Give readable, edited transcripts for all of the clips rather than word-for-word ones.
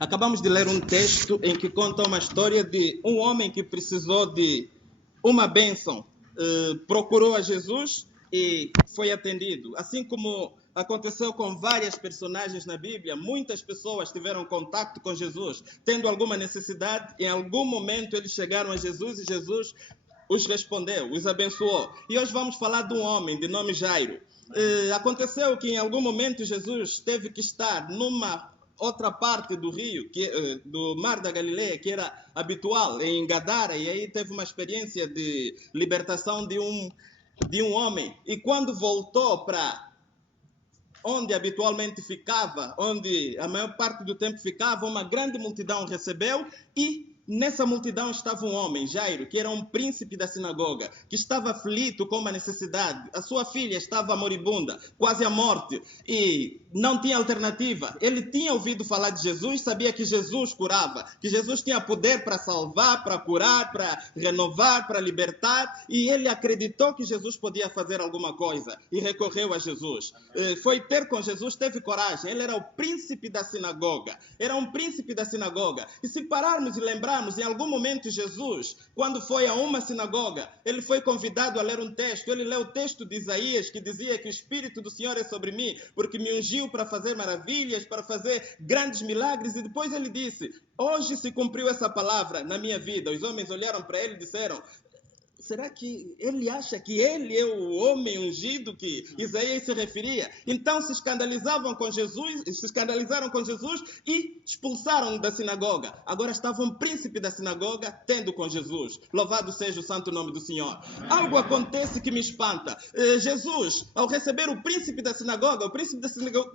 Acabamos de ler um texto em que conta uma história de um homem que precisou de uma bênção, procurou a Jesus e foi atendido. Assim como aconteceu com várias personagens na Bíblia, muitas pessoas tiveram contato com Jesus, tendo alguma necessidade, em algum momento eles chegaram a Jesus e Jesus os respondeu, os abençoou. E hoje vamos falar de um homem de nome Jairo. Aconteceu que em algum momento Jesus teve que estar numa outra parte do rio, do Mar da Galileia, que era habitual, em Gadara, e aí teve uma experiência de libertação de um homem. E quando voltou para onde habitualmente ficava, onde a maior parte do tempo ficava, uma grande multidão recebeu e nessa multidão estava um homem, Jairo, que era um príncipe da sinagoga, que estava aflito com uma necessidade. A sua filha estava moribunda, quase à morte, e não tinha alternativa. Ele tinha ouvido falar de Jesus, sabia que Jesus curava, que Jesus tinha poder para salvar, para curar, para renovar, para libertar, e ele acreditou que Jesus podia fazer alguma coisa e recorreu a Jesus. Foi ter com Jesus, teve coragem. Ele era o príncipe da sinagoga. Era um príncipe da sinagoga. E se pararmos e lembrarmos, em algum momento Jesus, quando foi a uma sinagoga, ele foi convidado a ler um texto. Ele leu o texto de Isaías, que dizia que o Espírito do Senhor é sobre mim, porque me ungiu para fazer maravilhas, para fazer grandes milagres. E depois ele disse, hoje se cumpriu essa palavra na minha vida. Os homens olharam para ele e disseram, será que ele acha que ele é o homem ungido que Isaías se referia? Então se escandalizaram com Jesus e expulsaram da sinagoga. Agora estava um príncipe da sinagoga tendo com Jesus. Louvado seja o santo nome do Senhor. Algo acontece que me espanta. Jesus, ao receber o príncipe da sinagoga, o príncipe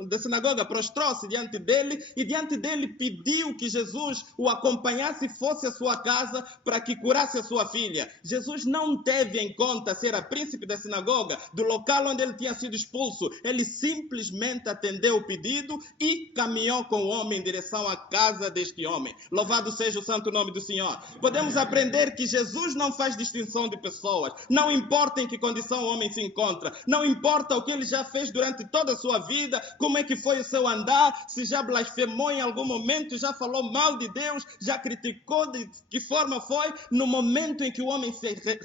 da sinagoga prostrou-se diante dele e diante dele pediu que Jesus o acompanhasse e fosse à sua casa para que curasse a sua filha. Jesus não teve em conta ser a príncipe da sinagoga, do local onde ele tinha sido expulso. Ele simplesmente atendeu o pedido e caminhou com o homem em direção à casa deste homem. Louvado seja o santo nome do Senhor. Podemos aprender que Jesus não faz distinção de pessoas. Não importa em que condição o homem se encontra. Não importa o que ele já fez durante toda a sua vida, como é que foi o seu andar, se já blasfemou em algum momento, já falou mal de Deus, já criticou, de que forma foi. No momento em que o homem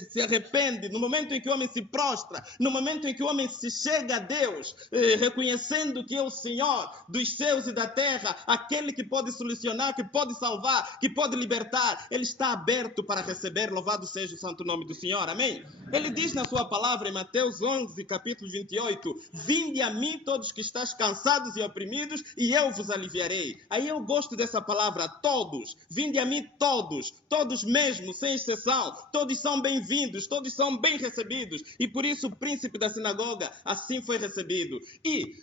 se arrepende, no momento em que o homem se prostra, no momento em que o homem se chega a Deus, reconhecendo que é o Senhor dos céus e da terra, aquele que pode solucionar, que pode salvar, que pode libertar, ele está aberto para receber. Louvado seja o santo nome do Senhor, amém? Ele diz na sua palavra em Mateus 11, capítulo 28, vinde a mim todos que estáis cansados e oprimidos e eu vos aliviarei. Aí eu gosto dessa palavra, todos, vinde a mim todos, todos mesmo, sem exceção, todos são bem-vindos, todos são bem recebidos. E por isso o príncipe da sinagoga assim foi recebido. E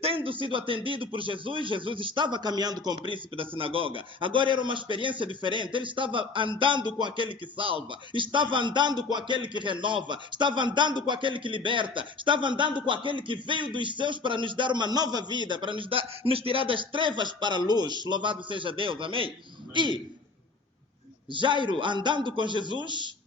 tendo sido atendido por Jesus, Jesus estava caminhando com o príncipe da sinagoga. Agora era uma experiência diferente. Ele estava andando com aquele que salva, estava andando com aquele que renova, estava andando com aquele que liberta, estava andando com aquele que veio dos céus para nos dar uma nova vida, para nos tirar das trevas para a luz. Louvado seja Deus, amém? E Jairo, andando com Jesus,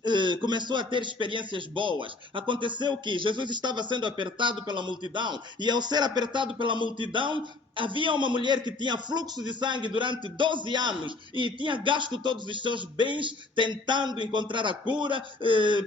começou a ter experiências boas. Aconteceu que Jesus estava sendo apertado pela multidão, e ao ser apertado pela multidão, havia uma mulher que tinha fluxo de sangue durante 12 anos e tinha gasto todos os seus bens tentando encontrar a cura,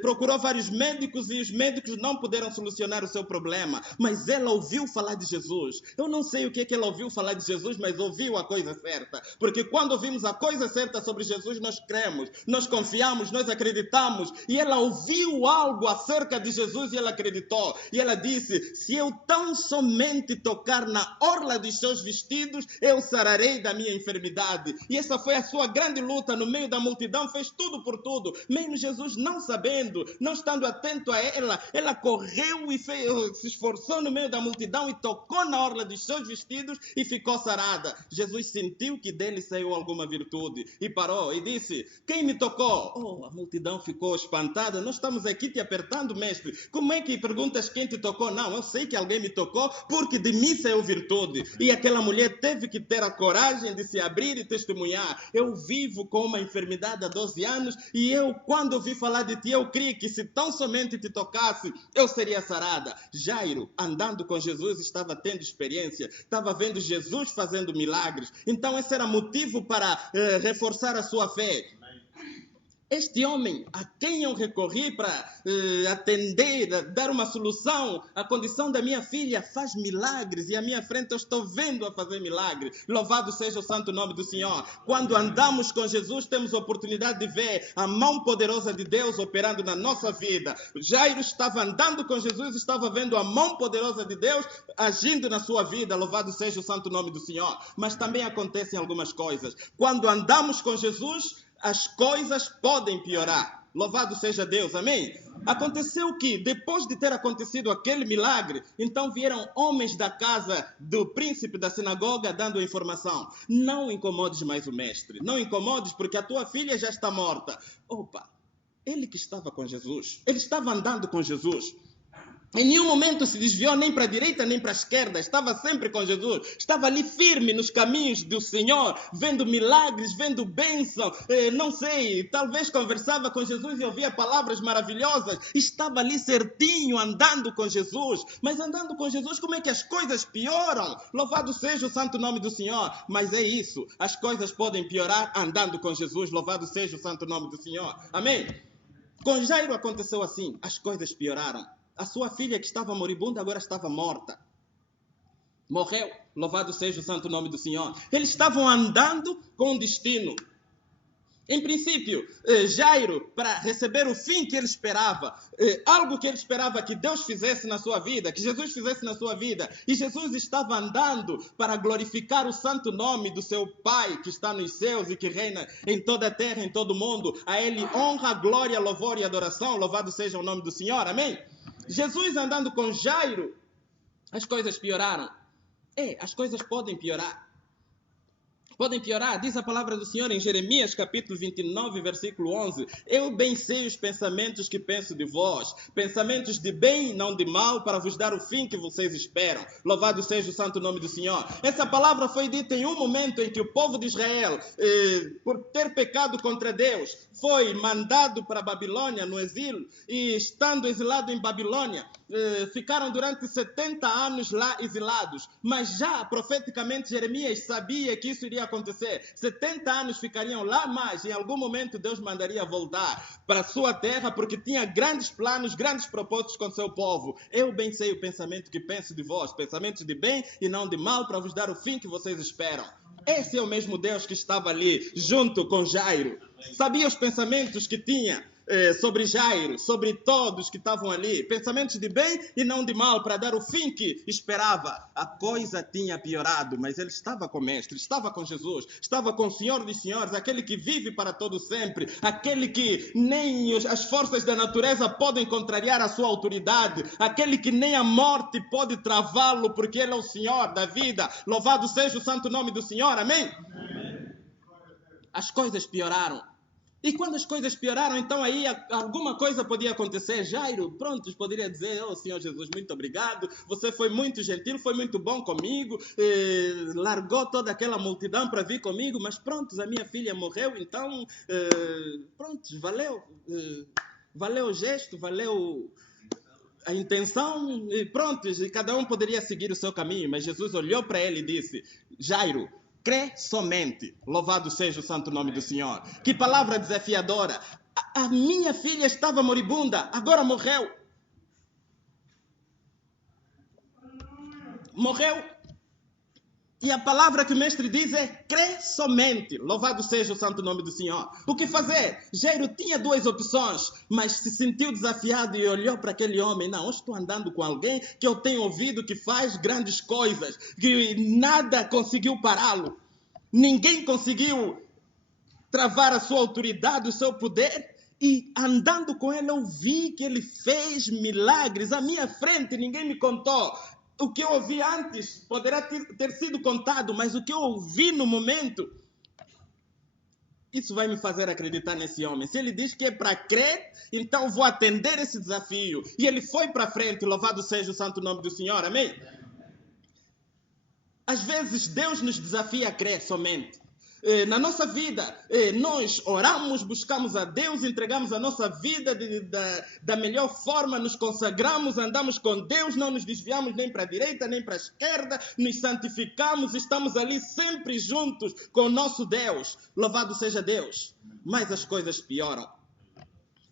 procurou vários médicos e os médicos não puderam solucionar o seu problema, mas ela ouviu falar de Jesus. Eu não sei o que ela ouviu falar de Jesus, mas ouviu a coisa certa, porque quando ouvimos a coisa certa sobre Jesus, nós cremos, nós confiamos, nós acreditamos, e ela ouviu algo acerca de Jesus e ela acreditou, e ela disse, se eu tão somente tocar na orla dos seus vestidos, eu sararei da minha enfermidade. E essa foi a sua grande luta no meio da multidão, fez tudo por tudo, mesmo Jesus não sabendo, não estando atento a ela, ela correu e se esforçou no meio da multidão e tocou na orla dos seus vestidos e ficou sarada. Jesus sentiu que dele saiu alguma virtude e parou e disse, quem me tocou? Oh, a multidão ficou espantada, nós estamos aqui te apertando, mestre, como é que perguntas quem te tocou? Não, eu sei que alguém me tocou porque de mim saiu virtude. e aquela mulher teve que ter a coragem de se abrir e testemunhar. Eu vivo com uma enfermidade há 12 anos e eu, quando ouvi falar de ti, eu creio que se tão somente te tocasse, eu seria sarada. Jairo, andando com Jesus, estava tendo experiência, estava vendo Jesus fazendo milagres. Então esse era motivo para reforçar a sua fé. Este homem a quem eu recorri para atender, dar uma solução à condição da minha filha, faz milagres e à minha frente eu estou vendo a fazer milagres. Louvado seja o santo nome do Senhor. Quando andamos com Jesus, temos a oportunidade de ver a mão poderosa de Deus operando na nossa vida. Jairo estava andando com Jesus, estava vendo a mão poderosa de Deus agindo na sua vida. Louvado seja o santo nome do Senhor. Mas também acontecem algumas coisas. Quando andamos com Jesus, as coisas podem piorar. Louvado seja Deus, amém? Aconteceu que, depois de ter acontecido aquele milagre, então vieram homens da casa do príncipe da sinagoga dando a informação. Não incomodes mais o mestre, não incomodes porque a tua filha já está morta. Opa, ele que estava com Jesus, ele estava andando com Jesus. Em nenhum momento se desviou nem para a direita nem para a esquerda, estava sempre com Jesus, estava ali firme nos caminhos do Senhor, vendo milagres, vendo bênção, não sei, talvez conversava com Jesus e ouvia palavras maravilhosas, estava ali certinho andando com Jesus, mas andando com Jesus como é que as coisas pioram? Louvado seja o santo nome do Senhor, mas é isso, as coisas podem piorar andando com Jesus, louvado seja o santo nome do Senhor, amém? Com Jairo aconteceu assim, as coisas pioraram. A sua filha que estava moribunda agora estava morta. Morreu. Louvado seja o santo nome do Senhor. Eles estavam andando com um destino. Em princípio, Jairo, para receber o fim que ele esperava, algo que ele esperava que Deus fizesse na sua vida, que Jesus fizesse na sua vida, e Jesus estava andando para glorificar o santo nome do seu Pai, que está nos céus e que reina em toda a terra, em todo o mundo. A ele honra, glória, louvor e adoração. Louvado seja o nome do Senhor. Amém? Jesus andando com Jairo, as coisas pioraram. As coisas podem piorar. Podem piorar, diz a palavra do Senhor em Jeremias capítulo 29, versículo 11. Eu bem sei os pensamentos que penso de vós, pensamentos de bem e não de mal, para vos dar o fim que vocês esperam. Louvado seja o santo nome do Senhor. Essa palavra foi dita em um momento em que o povo de Israel, por ter pecado contra Deus, foi mandado para a Babilônia no exílio, e estando exilado em Babilônia, ficaram durante 70 anos lá exilados, mas já profeticamente Jeremias sabia que isso iria acontecer. 70 anos ficariam lá, mas em algum momento Deus mandaria voltar para a sua terra, porque tinha grandes planos, grandes propósitos com seu povo. Eu bem sei o pensamento que penso de vós, pensamentos de bem e não de mal, para vos dar o fim que vocês esperam. Esse é o mesmo Deus que estava ali junto com Jairo. Sabia os pensamentos que tinha sobre Jairo, sobre todos que estavam ali, pensamentos de bem e não de mal, para dar o fim que esperava. A coisa tinha piorado, mas ele estava com o Mestre, estava com Jesus, estava com o Senhor dos Senhores, aquele que vive para todo sempre, aquele que nem as forças da natureza podem contrariar a sua autoridade, aquele que nem a morte pode travá-lo, porque ele é o Senhor da vida. Louvado seja o santo nome do Senhor, amém? As coisas pioraram. E quando as coisas pioraram, então aí alguma coisa podia acontecer. Jairo, pronto, poderia dizer, Senhor Jesus, muito obrigado, você foi muito gentil, foi muito bom comigo, largou toda aquela multidão para vir comigo, mas pronto, a minha filha morreu, então, pronto, valeu, valeu o gesto, valeu a intenção, e pronto, e cada um poderia seguir o seu caminho, mas Jesus olhou para ele e disse, Jairo, crê somente. Louvado seja o santo nome do Senhor. Que palavra desafiadora. A minha filha estava moribunda, agora morreu. Morreu. E a palavra que o mestre diz é, crê somente. Louvado seja o santo nome do Senhor. O que fazer? Jairo tinha duas opções, mas se sentiu desafiado e olhou para aquele homem. Não, eu estou andando com alguém que eu tenho ouvido que faz grandes coisas, que nada conseguiu pará-lo. Ninguém conseguiu travar a sua autoridade, o seu poder. E andando com ele, eu vi que ele fez milagres à minha frente, ninguém me contou. O que eu ouvi antes poderá ter sido contado, mas o que eu ouvi no momento, isso vai me fazer acreditar nesse homem. Se ele diz que é para crer, então vou atender esse desafio. E ele foi para frente, louvado seja o santo nome do Senhor, amém? Às vezes Deus nos desafia a crer somente. Na nossa vida, nós oramos, buscamos a Deus, entregamos a nossa vida da melhor forma, nos consagramos, andamos com Deus, não nos desviamos nem para a direita, nem para a esquerda, nos santificamos, estamos ali sempre juntos com o nosso Deus. Louvado seja Deus. Mas as coisas pioram.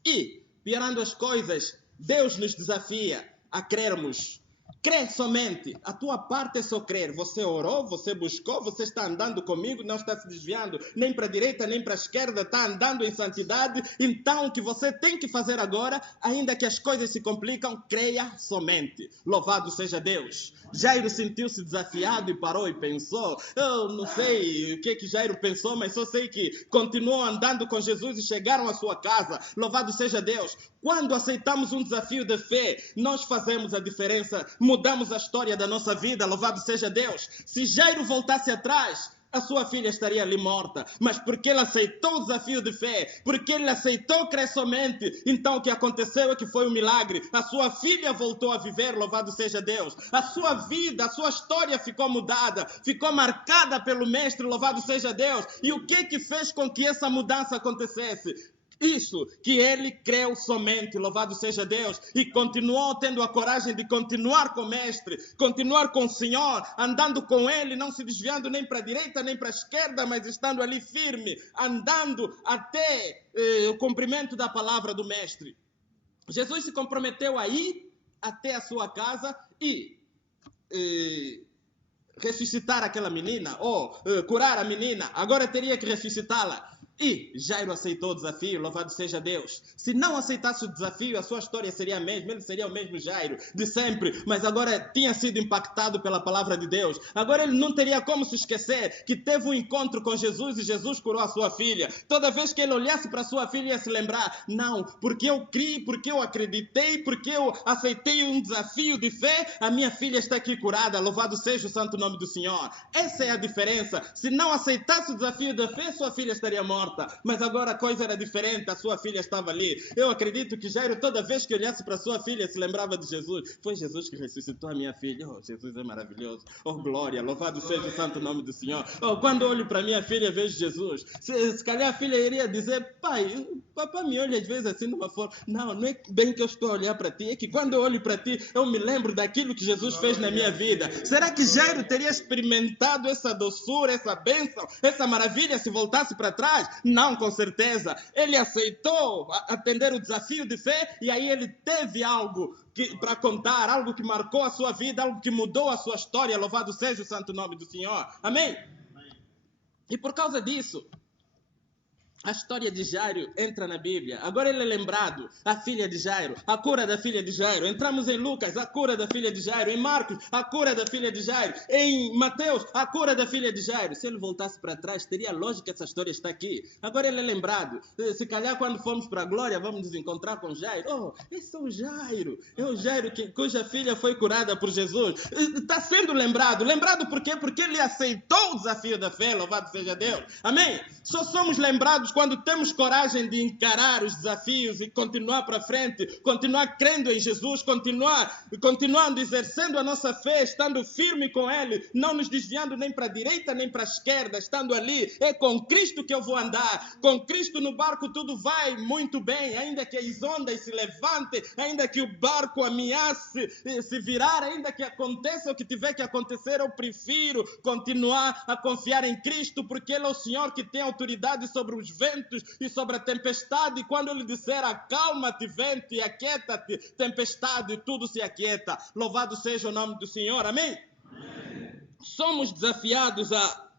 E, piorando as coisas, Deus nos desafia a crermos. Crer somente. A tua parte é só crer. Você orou, você buscou, você está andando comigo, não está se desviando nem para a direita, nem para a esquerda, está andando em santidade. Então, o que você tem que fazer agora, ainda que as coisas se complicam, creia somente. Louvado seja Deus. Jairo sentiu-se desafiado e parou e pensou. Eu não sei o que Jairo pensou, mas só sei que continuou andando com Jesus e chegaram à sua casa. Louvado seja Deus. Quando aceitamos um desafio de fé, nós fazemos a diferença, mudamos a história da nossa vida, louvado seja Deus. Se Jairo voltasse atrás, a sua filha estaria ali morta, mas porque ele aceitou o desafio de fé, porque ele aceitou crer somente, então o que aconteceu é que foi um milagre. A sua filha voltou a viver, louvado seja Deus. A sua vida, a sua história ficou mudada, ficou marcada pelo Mestre, louvado seja Deus. E o que fez com que essa mudança acontecesse? Isso, que ele creu somente, louvado seja Deus, e continuou tendo a coragem de continuar com o Mestre, continuar com o Senhor, andando com ele, não se desviando nem para a direita nem para a esquerda, mas estando ali firme, andando até o cumprimento da palavra do Mestre. Jesus se comprometeu a ir até a sua casa e ressuscitar aquela menina, ou curar a menina, agora teria que ressuscitá-la. E Jairo aceitou o desafio, louvado seja Deus. Se não aceitasse o desafio, a sua história seria a mesma, ele seria o mesmo Jairo de sempre, mas agora tinha sido impactado pela palavra de Deus. Agora ele não teria como se esquecer que teve um encontro com Jesus e Jesus curou a sua filha. Toda vez que ele olhasse para a sua filha, ia se lembrar, não, porque eu criei, porque eu acreditei, porque eu aceitei um desafio de fé, a minha filha está aqui curada, louvado seja o santo nome do Senhor. Essa é a diferença. Se não aceitasse o desafio da fé, sua filha estaria morta. Mas agora a coisa era diferente, a sua filha estava ali. Eu acredito que Jairo, toda vez que olhasse para sua filha, se lembrava de Jesus. Foi Jesus que ressuscitou a minha filha. Oh, Jesus é maravilhoso. Oh, glória, louvado seja o santo nome do Senhor. Oh, quando eu olho para minha filha, vejo Jesus. Se calhar a filha iria dizer, pai, papai me olha às vezes assim de uma forma. Não é bem que eu estou a olhar para ti, é que quando eu olho para ti, eu me lembro daquilo que Jesus fez na minha vida. Será que Jairo teria experimentado essa doçura, essa bênção, essa maravilha se voltasse para trás? Não, com certeza. Ele aceitou atender o desafio de fé e aí ele teve algo para contar, algo que marcou a sua vida, algo que mudou a sua história. Louvado seja o santo nome do Senhor. Amém? E por causa disso, a história de Jairo entra na Bíblia. Agora ele é lembrado, a filha de Jairo, a cura da filha de Jairo. Entramos em Lucas, a cura da filha de Jairo. Em Marcos, a cura da filha de Jairo. Em Mateus, a cura da filha de Jairo. Se ele voltasse para trás, teria lógica que essa história está aqui. Agora ele é lembrado. Se calhar quando formos para a glória, vamos nos encontrar com Jairo. Oh, esse é o Jairo. É o Jairo cuja filha foi curada por Jesus. Está sendo lembrado. Lembrado por quê? Porque ele aceitou o desafio da fé. Louvado seja Deus. Amém? Só somos lembrados quando temos coragem de encarar os desafios e continuar para frente, continuar crendo em Jesus, continuando exercendo a nossa fé, estando firme com Ele, não nos desviando nem para a direita nem para a esquerda, estando ali, é com Cristo que eu vou andar, com Cristo no barco tudo vai muito bem, ainda que as ondas se levantem, ainda que o barco ameace se virar, ainda que aconteça o que tiver que acontecer, eu prefiro continuar a confiar em Cristo, porque Ele é o Senhor que tem autoridade sobre os ventos e sobre a tempestade, e quando ele disser acalma-te vento e aquieta-te tempestade, tudo se aquieta. Louvado seja o nome do Senhor, amém? Amém. Somos desafiados a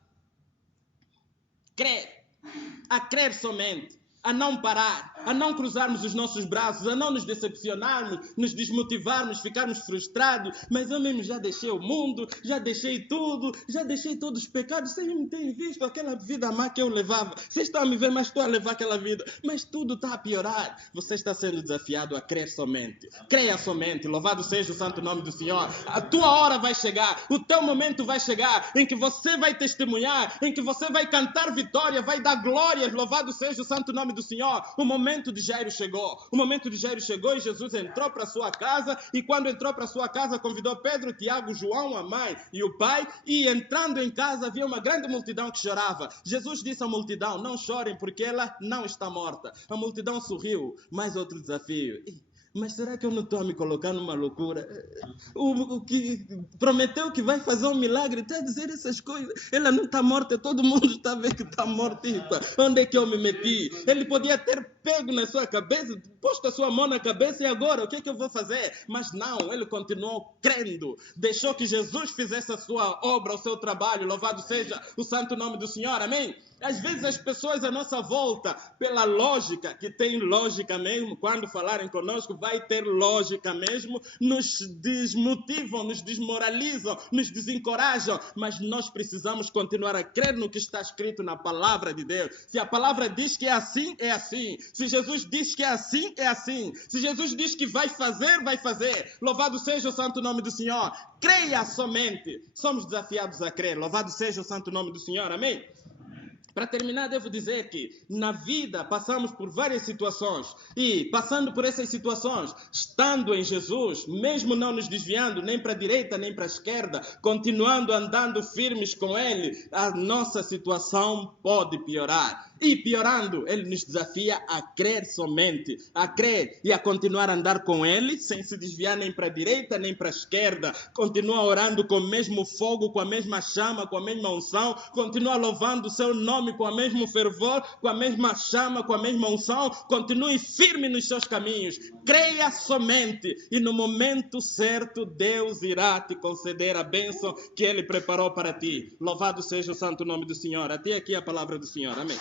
crer somente, a não parar, a não cruzarmos os nossos braços, a não nos decepcionarmos, nos desmotivarmos, ficarmos frustrados. Mas eu mesmo já deixei o mundo, já deixei tudo, já deixei todos os pecados. Vocês não têm visto aquela vida má que eu levava. Vocês estão a me ver, mas estou a levar aquela vida. Mas tudo está a piorar. Você está sendo desafiado a crer somente. Creia somente. Louvado seja o santo nome do Senhor. A tua hora vai chegar, o teu momento vai chegar, em que você vai testemunhar, em que você vai cantar vitória, vai dar glórias. Louvado seja o santo nome do Senhor. O momento momento de Jairo chegou. O momento de Jairo chegou e Jesus entrou para sua casa, e quando entrou para sua casa, convidou Pedro, Tiago, João, a mãe e o pai, e entrando em casa havia uma grande multidão que chorava. Jesus disse à multidão: não chorem, porque ela não está morta. A multidão sorriu. Mais outro desafio. Mas será que eu não estou a me colocar numa loucura? O que prometeu que vai fazer um milagre, está a dizer essas coisas. Ela não está morta, todo mundo está a ver que está morta. Onde é que eu me meti? Ele podia ter pego na sua cabeça, posto a sua mão na cabeça, e agora o que é que eu vou fazer? Mas não, ele continuou crendo. Deixou que Jesus fizesse a sua obra, o seu trabalho. Louvado seja o santo nome do Senhor. Amém? Às vezes as pessoas à nossa volta, pela lógica, que tem lógica mesmo, quando falarem conosco, vai ter lógica mesmo, nos desmotivam, nos desmoralizam, nos desencorajam, mas nós precisamos continuar a crer no que está escrito na palavra de Deus. Se a palavra diz que é assim, é assim. Se Jesus diz que é assim, é assim. Se Jesus diz que vai fazer, vai fazer. Louvado seja o santo nome do Senhor. Creia somente. Somos desafiados a crer. Louvado seja o santo nome do Senhor. Amém? Para terminar, devo dizer que na vida passamos por várias situações e, passando por essas situações, estando em Jesus, mesmo não nos desviando nem para a direita nem para a esquerda, continuando andando firmes com Ele, a nossa situação pode piorar. E piorando, Ele nos desafia a crer somente, a crer e a continuar a andar com Ele, sem se desviar nem para a direita nem para a esquerda. Continua orando com o mesmo fogo, com a mesma chama, com a mesma unção. Continua louvando o seu nome com o mesmo fervor, com a mesma chama, com a mesma unção. Continue firme nos seus caminhos. Creia somente e no momento certo Deus irá te conceder a bênção que Ele preparou para ti. Louvado seja o santo nome do Senhor. Até aqui a palavra do Senhor. Amém.